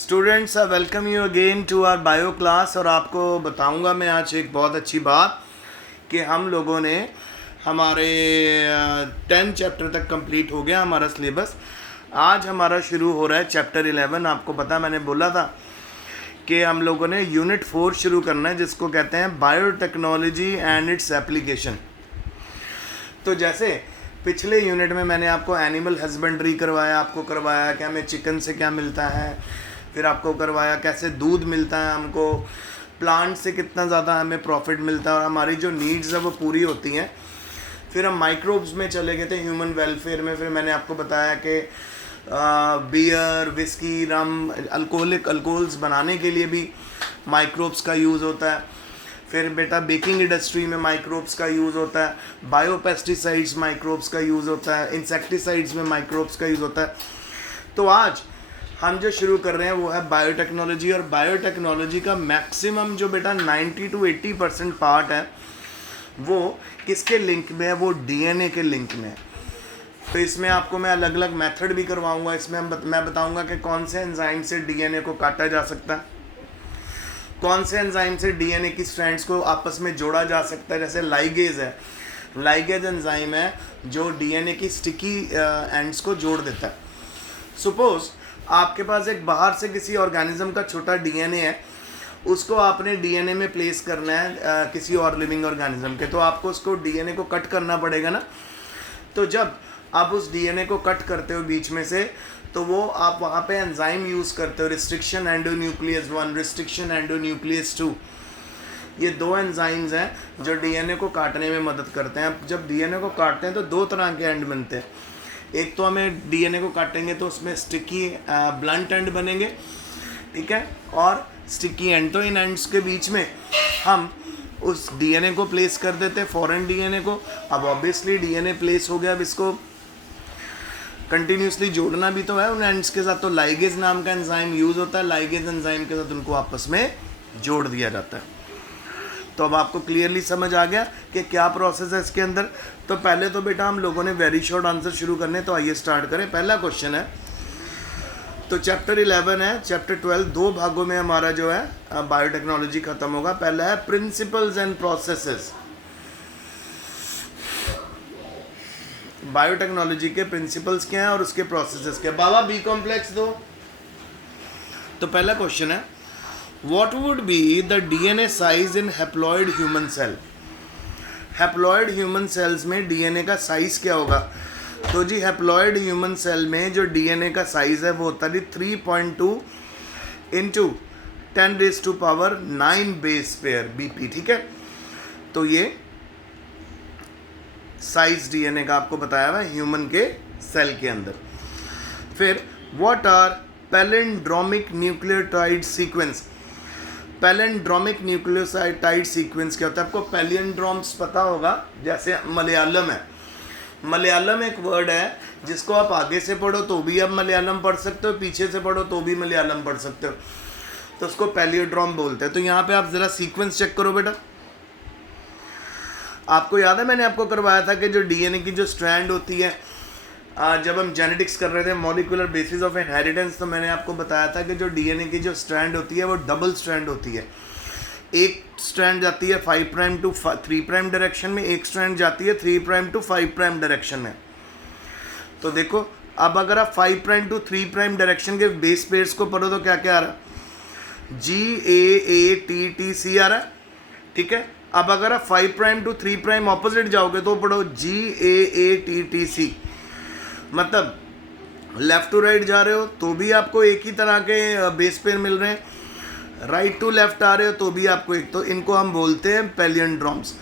Students I welcome you again to our bio class. और आपको बताऊंगा मैं आज एक बहुत अच्छी बात कि हम लोगों ने हमारे 10 चैप्टर तक कंप्लीट हो गया हमारा सिलेबस। आज हमारा शुरू हो रहा है चैप्टर 11। आपको पता मैंने बोला था कि हम लोगों ने यूनिट 4 शुरू करना है जिसको कहते हैं बायोटेक्नोलॉजी एंड इट्स एप्लीकेशन। तो जैसे पिछले यूनिट में मैंने आपको एनिमल हस्बेंड्री करवाया, आपको करवाया कि हमें चिकन से क्या मिलता है, फिर आपको करवाया कैसे दूध मिलता है हमको, प्लांट से कितना ज़्यादा हमें प्रॉफिट मिलता है और हमारी जो नीड्स है वो पूरी होती हैं। फिर हम माइक्रोब्स में चले गए थे, ह्यूमन वेलफेयर में। फिर मैंने आपको बताया कि बियर, विस्की, रम, अल्कोहल्स बनाने के लिए भी माइक्रोब्स का यूज़ होता है। फिर बेटा बेकिंग इंडस्ट्री में माइक्रोब्स का यूज़ होता है, बायोपेस्टिसाइड्स माइक्रोब्स का यूज़ होता है, इंसेक्टिसाइड्स में माइक्रोब्स का यूज़ होता है। तो आज हम जो शुरू कर रहे हैं वो है बायोटेक्नोलॉजी। और बायोटेक्नोलॉजी का मैक्सिमम जो बेटा 90 to 80% पार्ट है वो किसके लिंक में है, वो डीएनए के लिंक में है। तो इसमें आपको मैं अलग अलग मेथड भी करवाऊंगा। इसमें मैं बताऊंगा कि कौन से एंजाइम से डीएनए को काटा जा सकता है, कौन से एंजाइम से डीएनए की स्ट्रैंड्स को आपस में जोड़ा जा सकता है। जैसे लाइगेज है, लाइगेज एंजाइम है जो डीएनए की स्टिकी एंड्स को जोड़ देता है। सपोज आपके पास एक बाहर से किसी ऑर्गेनिज्म का छोटा डीएनए है, उसको आपने डीएनए में प्लेस करना है किसी और लिविंग ऑर्गेनिज्म के, तो आपको उसको डीएनए को कट करना पड़ेगा ना। तो जब आप उस डीएनए को कट करते हो बीच में से, तो वो आप वहाँ पे एंजाइम यूज़ करते हो, रिस्ट्रिक्शन एंडोन्यूक्लियस 1, रिस्ट्रिक्शन एंडोन्यूक्लियस 2। ये दो एंजाइम्स हैं जो डीएनए को काटने में मदद करते हैं। जब डीएनए को काटते हैं तो दो तरह के एंड बनते हैं। एक तो हमें डीएनए को काटेंगे तो उसमें स्टिकी ब्लंट एंड बनेंगे, ठीक है, और स्टिकी एंड। तो इन एंड्स के बीच में हम उस डीएनए को प्लेस कर देते हैं, फॉरेन डीएनए को। अब ऑब्वियसली डीएनए प्लेस हो गया, अब इसको कंटिन्यूसली जोड़ना भी तो है उन एंड्स के साथ। तो लाइगेज नाम का एंजाइम यूज़ होता है, लाइगेज एंजाइम के साथ उनको आपस में जोड़ दिया जाता है। तो अब आपको क्लियरली समझ आ गया कि क्या प्रोसेस है इसके अंदर। तो पहले तो बेटा हम लोगों ने वेरी शॉर्ट आंसर शुरू करने, तो आइए स्टार्ट करें। पहला क्वेश्चन है, तो चैप्टर 11 है, चैप्टर 12 दो भागों में हमारा जो है बायोटेक्नोलॉजी खत्म होगा। पहला है प्रिंसिपल्स एंड प्रोसेसेस। बायोटेक्नोलॉजी के प्रिंसिपल्स क्या हैं और उसके प्रोसेसेस क्या। बाबा बी कॉम्प्लेक्स दो। तो पहला क्वेश्चन है, what would be the DNA size in haploid human cell. Haploid human cells में डीएनए का साइज क्या होगा। तो जी हैप्लॉइड ह्यूमन सेल में जो डीएनए का साइज है वो होता है 3.2 इंटू 10⁻⁹ बेस पेयर बीपी, ठीक है। तो ये साइज डीएनए का आपको बताया हुआ है ह्यूमन के सेल के अंदर। फिर what are palindromic nucleotide sequence. Palindromic nucleotide sequence क्या होता है, आपको पैलिंड्रोम्स पता होगा। जैसे मलयालम है, मलयालम एक वर्ड है जिसको आप आगे से पढ़ो तो भी आप मलयालम पढ़ सकते हो, पीछे से पढ़ो तो भी मलयालम पढ़ सकते हो, तो उसको पैलिंड्रोम बोलते हैं। तो यहाँ पे आप ज़रा सीक्वेंस चेक करो बेटा। आपको याद है मैंने आपको करवाया था कि जो डीएनए की जो स्ट्रैंड होती है, जब हम जेनेटिक्स कर रहे थे मॉलिक्यूलर बेसिस ऑफ इनहेरिटेंस, तो मैंने आपको बताया था कि जो डीएनए की जो स्ट्रैंड होती है वो डबल स्ट्रैंड होती है। एक स्ट्रैंड जाती है 5' to 3' डायरेक्शन में, एक स्ट्रैंड जाती है 3' to 5' डायरेक्शन में। तो देखो अब अगर आप 5' to 3' डायरेक्शन के बेस पेयर्स को पढ़ो तो क्या क्या आ रहा है, GAATTC आ रहा है, ठीक है। अब अगर आप 5' to 3' ऑपोजिट जाओगे तो पढ़ो GAATTC। मतलब लेफ़्ट टू राइट जा रहे हो तो भी आपको एक ही तरह के बेस पेयर मिल रहे हैं, राइट टू लेफ़्ट आ रहे हो तो भी आपको एक। तो इनको हम बोलते हैं पैलिंड्रोम्स।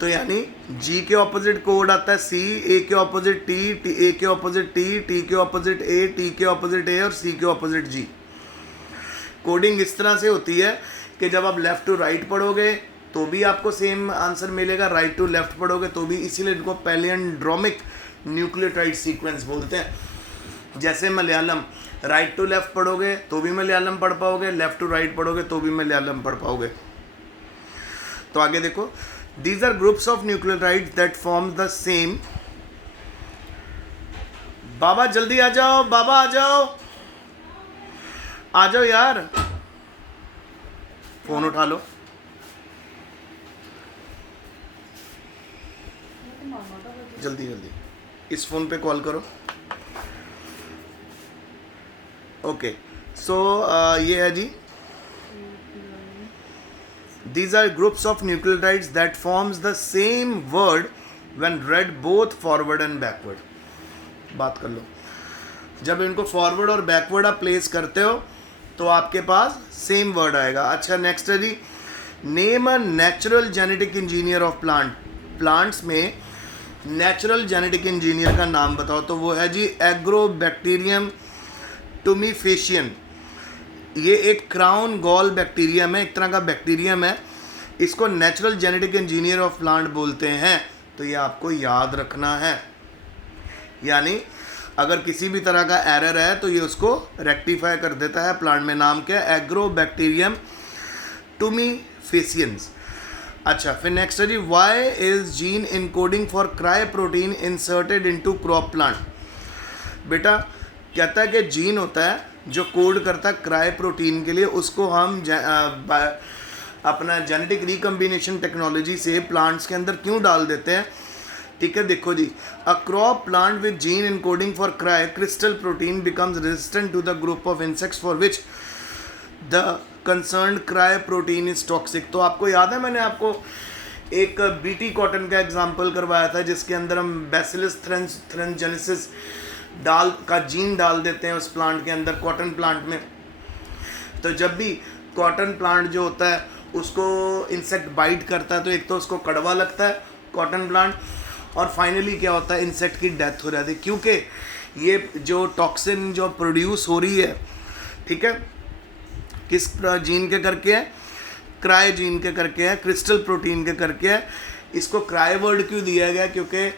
तो यानी G के ऑपोजिट कोड आता है C, A के ऑपोजिट T, A के ऑपोजिट T, T के ऑपोजिट A, T के ऑपोजिट A और C के ऑपोजिट G। कोडिंग इस तरह से होती है कि जब आप लेफ़्ट टू राइट पढ़ोगे तो भी आपको सेम आंसर मिलेगा, राइट टू लेफ़्ट पढ़ोगे तो भी, इसीलिए इनको पैलिंड्रोमिक न्यूक्लियोटाइड सीक्वेंस बोलते हैं। जैसे मलयालम, राइट टू लेफ़्ट पढ़ोगे तो भी मलयालम पढ़ पाओगे, लेफ़्ट टू राइट पढ़ोगे तो भी मलयालम पढ़ पाओगे। तो आगे देखो, these are groups of nucleotides that form the same. बाबा जल्दी आ जाओ, बाबा आ जाओ। आ जाओ यार, फोन उठा लो। जल्दी जल्दी इस फोन पे कॉल करो। ओके, सो ये है जी, these are groups of nucleotides that forms the same word when read both forward and backward। बात कर लो, जब इनको फॉरवर्ड और बैकवर्ड आप प्लेस करते हो तो आपके पास सेम वर्ड आएगा। अच्छा, नेक्स्ट है जी, name a natural genetic engineer of plant. Plants में नेचुरल जेनेटिक इंजीनियर का नाम बताओ। तो वो है जी एग्रोबैक्टीरियम टुमीफेशियन। ये एक क्राउन गॉल बैक्टीरियम है, एक तरह का बैक्टीरियम है। इसको natural genetic engineer of plant बोलते हैं। तो ये आपको याद रखना है, यानी अगर किसी भी तरह का एरर है तो ये उसको रेक्टिफाई कर देता है। प्लांट में नाम क्या है? Agrobacterium tumefaciens. अच्छा, फिर नेक्स्ट है जी, why is gene encoding for cry protein inserted into crop plant. बेटा कहता है कि जीन होता है जो कोड करता है क्राई प्रोटीन के लिए, उसको हम अपना जेनेटिक रिकम्बिनेशन टेक्नोलॉजी से प्लांट्स के अंदर क्यों डाल देते हैं। ठीक है, देखो जी, a crop plant with gene encoding for cry crystal protein becomes resistant to the group of insects for which the concerned cry protein is toxic. तो आपको याद है, मैंने आपको एक बीटी कॉटन का एग्जाम्पल करवाया था जिसके अंदर हम बैसिलस थ्रेंजेनेसिस का जीन डाल देते हैं उस प्लांट के अंदर, कॉटन प्लांट में। तो जब भी कॉटन प्लांट जो होता है उसको इंसेक्ट बाइट करता है तो एक तो उसको कड़वा लगता है कॉटन प्लांट, और फाइनली क्या होता है, इंसेक्ट की डेथ हो जाती है, क्योंकि ये जो टॉक्सिन जो प्रोड्यूस हो रही है, ठीक है, किस जीन के करके है? क्राई जीन के करके है, क्रिस्टल प्रोटीन के करके है। इसको क्राई वर्ड क्यों दिया गया? क्योंकि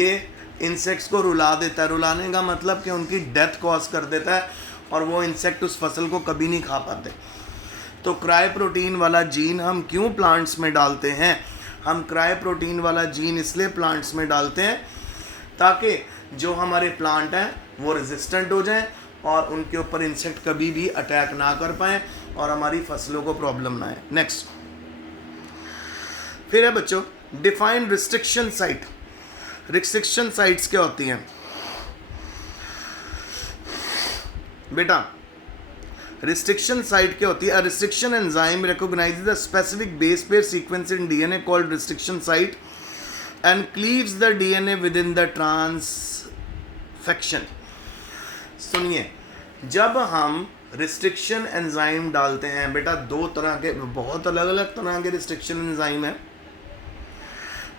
ये इंसेक्ट्स को रुला देता है। रुलाने का मतलब कि उनकी डेथ कॉज कर देता है और वो इंसेक्ट उस फसल को कभी नहीं खा पाते। तो क्राई प्रोटीन वाला जीन हम क्यों प्लांट्स में डालते हैं? हम क्राई प्रोटीन वाला जीन इसलिए प्लांट्स में डालते हैं ताकि जो हमारे प्लांट हैं वो रेजिस्टेंट हो जाएं और उनके ऊपर इंसेक्ट कभी भी अटैक ना कर पाएँ और हमारी फसलों को प्रॉब्लम ना आए। नेक्स्ट फिर है बच्चों, define restriction site. Restriction sites क्या होती हैं बेटा? रिस्ट्रिक्शन साइट क्या होती है? A restriction enzyme recognises the specific base pair sequence in DNA called restriction site and cleaves the DNA with in the transfection. सुनिए, जब हम रिस्ट्रिक्शन एंजाइम डालते हैं बेटा, दो तरह के, बहुत अलग अलग तरह के रिस्ट्रिक्शन एंजाइम है।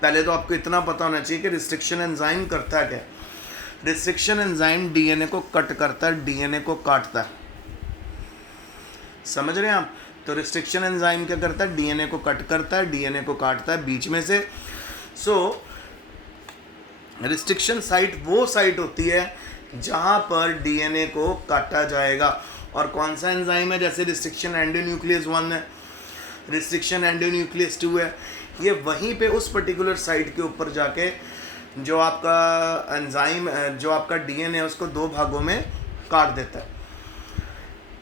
पहले तो आपको इतना पता होना चाहिए कि रिस्ट्रिक्शन एंजाइम करता क्या। रिस्ट्रिक्शन एंजाइम डीएनए को कट करता है, डीएनए को काटता है। समझ रहे हैं आप? तो रिस्ट्रिक्शन एंजाइम क्या करता है? डीएनए को कट करता है, डीएनए को काटता है बीच में से। सो रिस्ट्रिक्शन साइट वो साइट होती है जहां पर डीएनए को काटा जाएगा। और कौन सा एंजाइम है? जैसे रिस्ट्रिक्शन एंडोन्यूक्लियस 1 है, रिस्ट्रिक्शन एंडोन्यूक्लियस 2 है। ये वहीं पे उस पर्टिकुलर साइट के ऊपर जाके जो आपका एंजाइम, जो आपका डीएनए है, उसको दो भागों में काट देता है।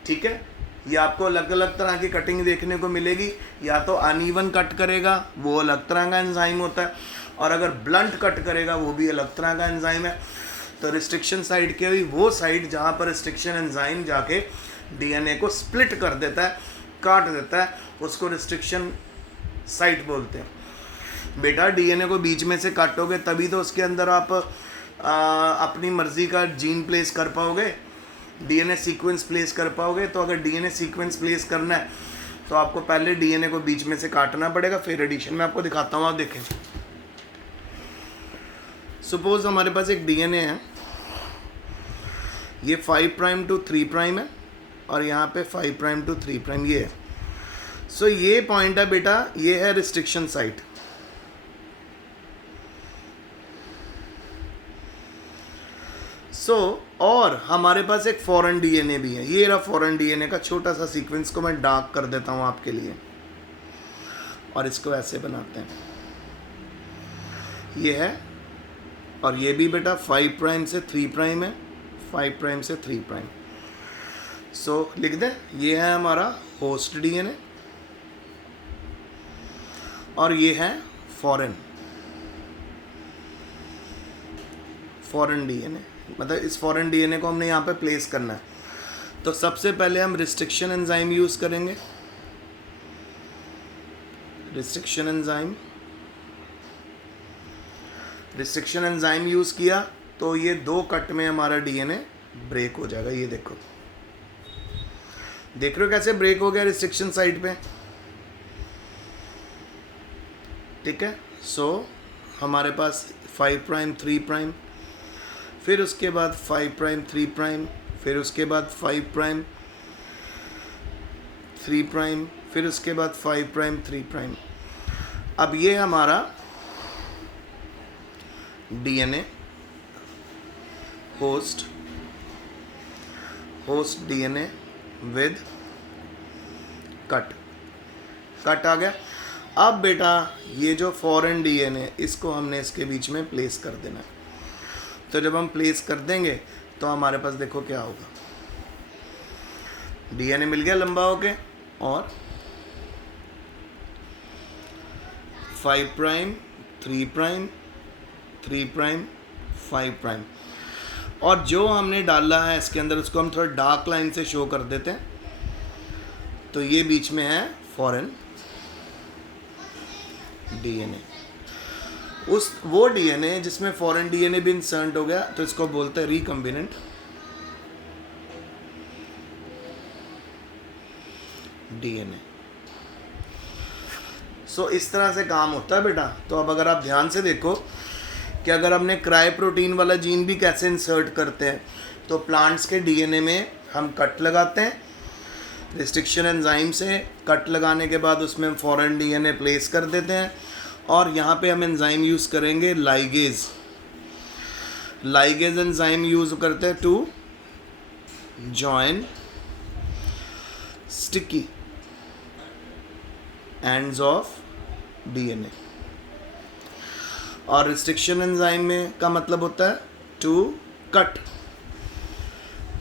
ठीक है, ये आपको अलग अलग तरह की कटिंग देखने को मिलेगी। या तो अनइवन कट करेगा, वो अलग तरह का एंजाइम होता है, और अगर ब्लंट कट करेगा वो भी अलग तरह का एंजाइम है। तो रिस्ट्रिक्शन साइट क्या हुई? वो साइट जहाँ पर रिस्ट्रिक्शन एंजाइम जाके डीएनए को स्प्लिट कर देता है, काट देता है, उसको रिस्ट्रिक्शन साइट बोलते हैं। बेटा डीएनए को बीच में से काटोगे तभी तो उसके अंदर आप अपनी मर्जी का जीन प्लेस कर पाओगे, डीएनए सीक्वेंस प्लेस कर पाओगे। तो अगर डीएनए सीक्वेंस प्लेस करना है तो आपको पहले डीएनए को बीच में से काटना पड़ेगा, फिर एडिशन। में आपको दिखाता हूँ, आप देखें। सपोज हमारे पास एक डीएनए है, ये 5 प्राइम टू 3 प्राइम है और यहाँ पे 5 प्राइम टू 3 प्राइम ये है। सो ये पॉइंट है बेटा, ये है रिस्ट्रिक्शन साइट। और हमारे पास एक फॉरेन डीएनए भी है। ये रहा फॉरेन डीएनए का छोटा सा सीक्वेंस को मैं डार्क कर देता हूँ आपके लिए, और इसको ऐसे बनाते हैं। ये है, और ये भी बेटा 5 प्राइम से 3 प्राइम है, 5 प्राइम से 3 प्राइम। सो लिख दें, ये है हमारा होस्ट डीएनए और ये है फॉरेन डीएनए। मतलब इस फॉरेन डीएनए को हमने यहाँ पे प्लेस करना है। तो सबसे पहले हम रिस्ट्रिक्शन एंजाइम यूज़ करेंगे। रिस्ट्रिक्शन एंजाइम यूज़ किया तो ये 2 कट में हमारा डीएनए ब्रेक हो जाएगा। ये देखो, देख रहे हो कैसे ब्रेक हो गया रिस्ट्रिक्शन साइड पे, ठीक है। सो हमारे पास 5 प्राइम 3 प्राइम, फिर उसके बाद 5 प्राइम 3 प्राइम, फिर उसके बाद 5 प्राइम 3 प्राइम, फिर उसके बाद 5 प्राइम 3 प्राइम। अब ये हमारा DNA host DNA with cut आ गया। अब बेटा ये जो फॉरेन डीएनए, इसको हमने इसके बीच में प्लेस कर देना है। तो जब हम प्लेस कर देंगे तो हमारे पास देखो क्या होगा, डीएनए मिल गया लंबा होके, और 5 प्राइम 3 प्राइम 3 प्राइम 5 प्राइम, और जो हमने डाला है इसके अंदर उसको हम थोड़ा डार्क लाइन से शो कर देते हैं। तो ये बीच में है फॉरेन डीएनए, वो डीएनए जिसमें फॉरेन डीएनए भी इंसर्ट हो गया, तो इसको बोलते हैं रिकम्बिनेंट डीएनए। सो इस तरह से काम होता है बेटा। तो अब अगर आप ध्यान से देखो कि अगर हमने क्राई प्रोटीन वाला जीन भी कैसे इंसर्ट करते हैं, तो प्लांट्स के डीएनए में हम कट लगाते हैं रिस्ट्रिक्शन एंजाइम से। कट लगाने के बाद उसमें हम फॉरेन डीएनए प्लेस कर देते हैं, और यहाँ पे हम एंजाइम यूज़ करेंगे लाइगेज एंजाइम यूज़ करते हैं to join sticky ends of DNA. और रिस्ट्रिक्शन एंजाइम में का मतलब होता है to cut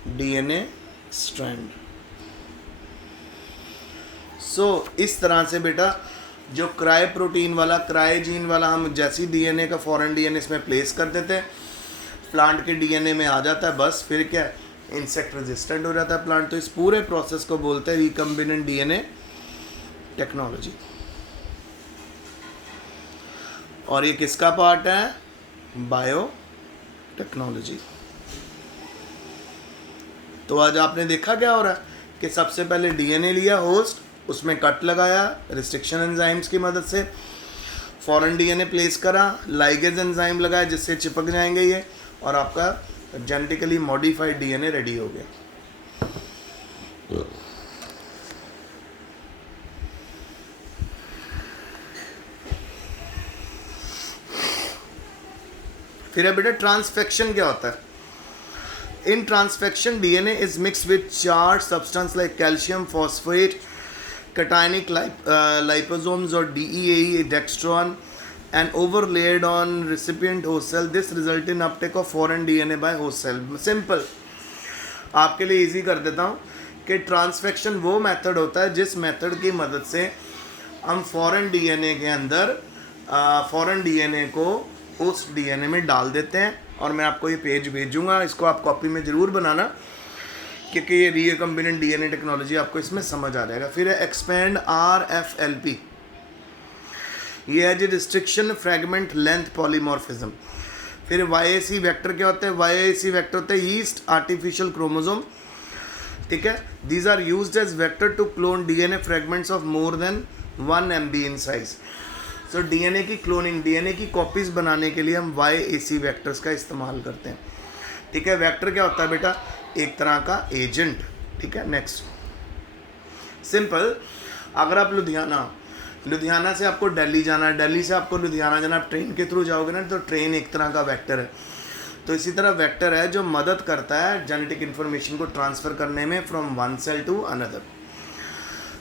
DNA strand. So इस तरह से बेटा जो क्राई प्रोटीन वाला, क्राई जीन वाला, हम जैसी डीएनए का फॉरेन डीएनए इसमें प्लेस कर देते हैं, प्लांट के डीएनए में आ जाता है। बस फिर क्या, इंसेक्ट रेजिस्टेंट हो जाता है प्लांट। तो इस पूरे प्रोसेस को बोलते हैं रिकम्बिनेंट डीएनए टेक्नोलॉजी। और ये किसका पार्ट है? Bio technology. तो आज आपने देखा क्या हो रहा है कि सबसे पहले डीएनए लिया होस्ट, उसमें कट लगाया रिस्ट्रिक्शन एंजाइम्स की मदद से, फॉरेन डीएनए प्लेस करा, लाइगेज एंजाइम लगाया जिससे चिपक जाएंगे ये, और आपका जेनेटिकली मॉडिफाइड डीएनए रेडी हो गया। फिर है बेटा ट्रांसफेक्शन क्या होता है? In transfection DNA is mixed with charge substance like calcium phosphate, cationic liposomes or DEAE dextron and overlaid on recipient host cell. This result in uptake of foreign DNA by host cell. Simple, आपके लिए easy कर देता हूँ कि transfection वो method होता है जिस मेथड की मदद से हम फॉरेन डीएनए के अंदर फॉरेन डीएनए को उस डीएनए में डाल देते हैं। और मैं आपको ये पेज भेजूँगा, इसको आप कॉपी में ज़रूर बनाना क्योंकि ये रिकम्बिनेंट डीएनए टेक्नोलॉजी आपको इसमें समझ आ जाएगा। फिर है एक्सपेंड RFLP, ये है जी रिस्ट्रिक्शन फ्रेगमेंट लेंथ पॉलीमॉर्फिज्म। फिर YAC वेक्टर क्या होता है? YAC वेक्टर होता है ईस्ट आर्टिफिशियल क्रोमोसोम, ठीक है। These are used as vector to clone DNA fragments of more than 1 MB in size. So DNA की क्लोनिंग, डीएनए की कॉपीज बनाने के लिए हम YAC वेक्टर्स का इस्तेमाल करते हैं, ठीक है। वेक्टर क्या होता है बेटा? एक तरह का एजेंट, ठीक है। नेक्स्ट सिंपल, अगर आप लुधियाना से आपको दिल्ली जाना है, दिल्ली से आपको लुधियाना जाना, आप ट्रेन के थ्रू जाओगे ना, तो ट्रेन एक तरह का वेक्टर है। तो इसी तरह वेक्टर है जो मदद करता है जेनेटिक इन्फॉर्मेशन को ट्रांसफ़र करने में from one cell to another.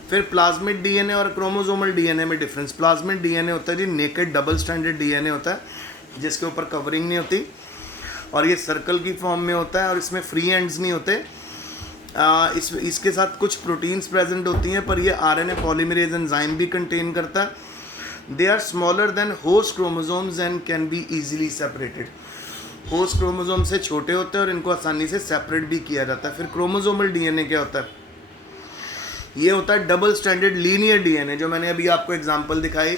फिर प्लाज्मिड डीएनए और क्रोमोसोमल डीएनए में डिफरेंस। प्लाज्मिड डीएनए होता है जी नेकेड डबल स्ट्रैंडेड डीएनए होता है जिसके ऊपर कवरिंग नहीं होती और ये सर्कल की फॉर्म में होता है और इसमें फ्री एंड्स नहीं होते इसके साथ कुछ प्रोटीन्स प्रेजेंट होती हैं, पर ये आरएनए पॉलीमरेज एंजाइम भी कंटेन करता है। They are smaller than host chromosomes and can be easily separated. Host chromosome से छोटे होते हैं और इनको आसानी से सेपरेट भी किया जाता है। फिर क्रोमोसोमल डीएनए क्या होता है? ये होता है डबल स्टैंडर्ड लीनियर डीएनए, जो मैंने अभी आपको एग्जांपल दिखाई।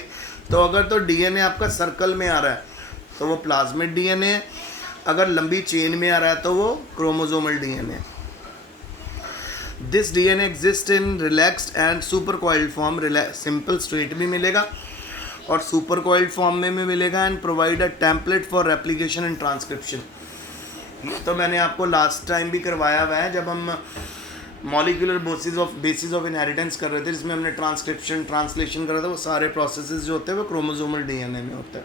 तो अगर तो डीएनए आपका सर्कल में आ रहा है तो वो प्लाज्मिड डीएनए है, अगर लंबी चेन में आ रहा है तो वो क्रोमोसोमल डीएनए है। This DNA exist in relaxed and super coiled form. Simple straight भी मिलेगा और सुपर कॉइल्ड फॉर्म में भी मिलेगा। And provide a template for replication and transcription. तो मैंने आपको लास्ट टाइम भी करवाया हुआ है जब हम मॉलिक्यूलर बेसिस ऑफ इनहेरिटेंस कर रहे थे, जिसमें हमने ट्रांसक्रिप्शन ट्रांसलेशन करा था। वो सारे प्रोसेसेस जो होते हैं वो क्रोमोसोमल डीएनए में होता है।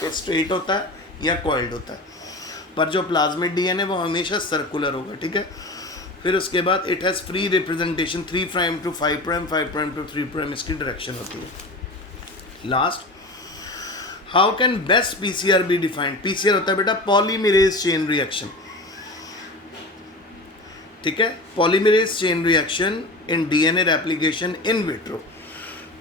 तो स्ट्रेट होता है या कॉइल्ड होता है, पर जो प्लाज्मिड डीएनए वो हमेशा सर्कुलर होगा, ठीक है। फिर उसके बाद it has free representation 3' to 5', 5' to 3' इसकी डायरेक्शन होती है। Last, how can best PCR be defined? PCR होता है बेटा पॉलीमरेज चेन रिएक्शन, ठीक है। Polymerase chain reaction in DNA replication in vitro.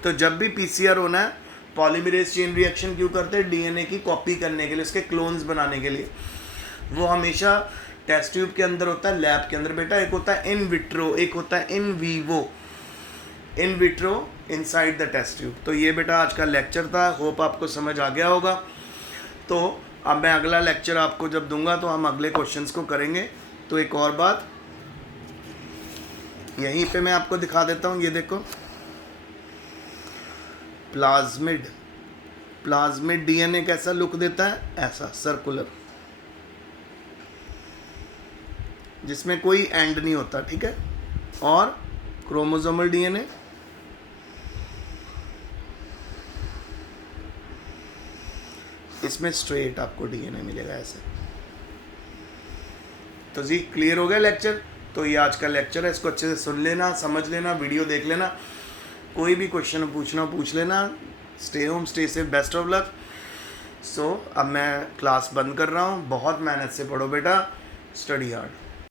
तो जब भी पीसीआर होना है, पॉलीमरेज चेन रिएक्शन क्यों करते हैं? डीएनए की कॉपी करने के लिए, उसके क्लोन्स बनाने के लिए। वो हमेशा टेस्ट ट्यूब के अंदर होता है, लैब के अंदर बेटा। एक होता है इन विट्रो, एक होता है in vivo. In vitro inside the test tube. तो ये बेटा आज का लेक्चर था, होप आपको समझ आ गया होगा। तो अब मैं अगला लेक्चर आपको जब दूंगा तो हम अगले क्वेश्चंस को करेंगे। तो एक और बात यहीं पे मैं आपको दिखा देता हूँ, ये देखो प्लाज्मिड डीएनए कैसा लुक देता है? ऐसा सर्कुलर, जिसमें कोई एंड नहीं होता, ठीक है। और क्रोमोसोमल डीएनए इसमें स्ट्रेट आपको डीएनए मिलेगा ऐसे। तो जी क्लियर हो गया लेक्चर? तो ये आज का लेक्चर है, इसको अच्छे से सुन लेना, समझ लेना, वीडियो देख लेना। कोई भी क्वेश्चन पूछना पूछ लेना। Stay home, stay safe, best of luck. So अब मैं क्लास बंद कर रहा हूँ। बहुत मेहनत से पढ़ो बेटा, स्टडी हार्ड।